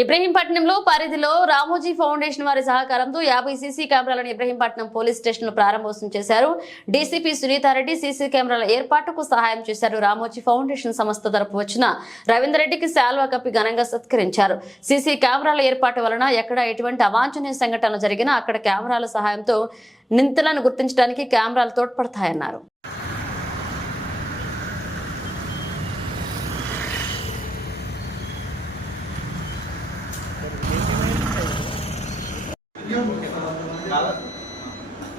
ఇబ్రహీంపట్నంలో పరిధిలో రామోజీ ఫౌండేషన్ వారి సహకారంతో యాభై సీసీ కెమెరాలను ఇబ్రహీంపట్నం పోలీస్ స్టేషన్ ప్రారంభోత్సవం చేశారు. డీసీపీ సునీతారెడ్డి సీసీ కెమెరాల ఏర్పాటుకు సహాయం చేశారు. రామోజీ ఫౌండేషన్ సంస్థ తరపు వచ్చిన రవీందర్ రెడ్డికి శాల్వా కప్పి ఘనంగా సత్కరించారు. సీసీ కెమెరాల ఏర్పాటు వలన ఎక్కడ ఎటువంటి అవాంఛనీయ సంఘటనలు జరిగినా అక్కడ కెమెరాల సహాయంతో నిందితులను గుర్తించడానికి కెమెరాలు తోడ్పడతాయన్నారు.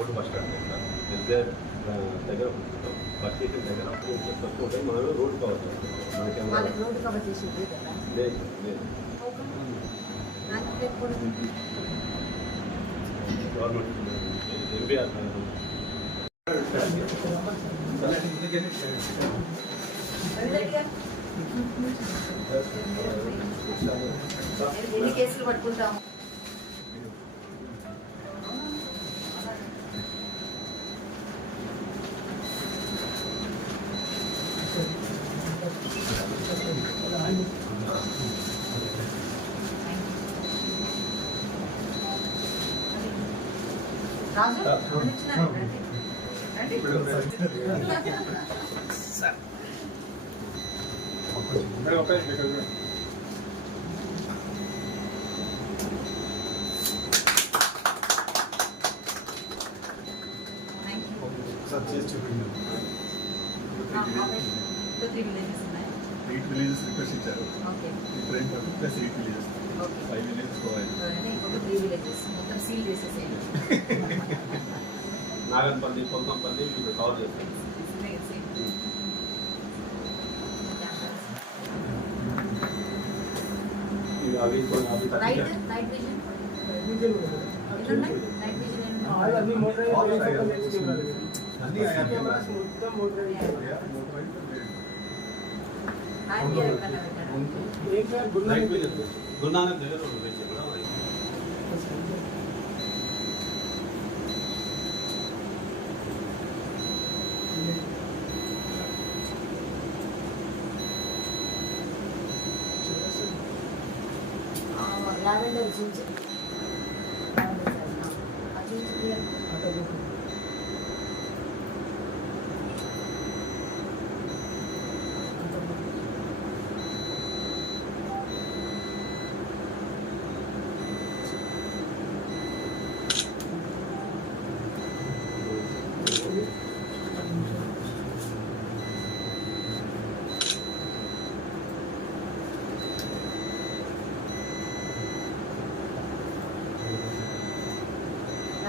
ఓటు బస్ స్టాండ్ దగ్గర ఎస్బీఐ దగ్గర బస్ స్టేషన్ దగ్గర తక్కువ ఉంటాయి మనం రోడ్డు కవర్ చేస్తాం. వాళ్ళకి రోడ్డు కవర్ చేసి లేదు లేదు. గవర్నమెంట్ ఎన్ని కేసులు పట్టుకుంటాము? సార్ చేసి ఉన్నాయి ఎయిట్ విలేజెస్ రిక్వెస్ట్ ఇచ్చారు plus eight villages five villages Naganpalli పొంతంపల్లి ఇప్పుడు కవర్ చేస్తాం ఇవి అవి కొన్ని అవి నైట్ తగ్గించాలి. 이친구啊 이, 나啊면되지만아침 첫,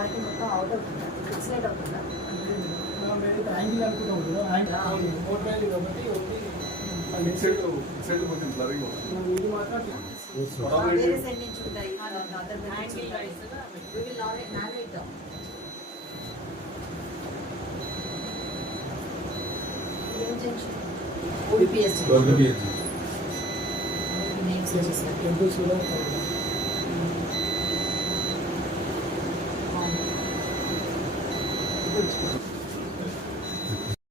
దానికి మొత్తం అవుట్ అవుతుందా ఫిక్స్ లైట్ అవుతుందా యాంగిల్ అనుకుంటాం కదా యాంగిల్ మోటర్ యాంగిల్ కాబట్టి ఓన్లీ సైడ్ సైడ్ కొంచెం బ్లరింగ్ ఇది మాత్రం వేరే సైడ్ నుంచి ఉంటాయి other angle wise we will narrate down ఏం జంక్షన్ ఓడిపిఎస్ నేమ్స్ వచ్చేసారు టెంపుల్స్ కూడా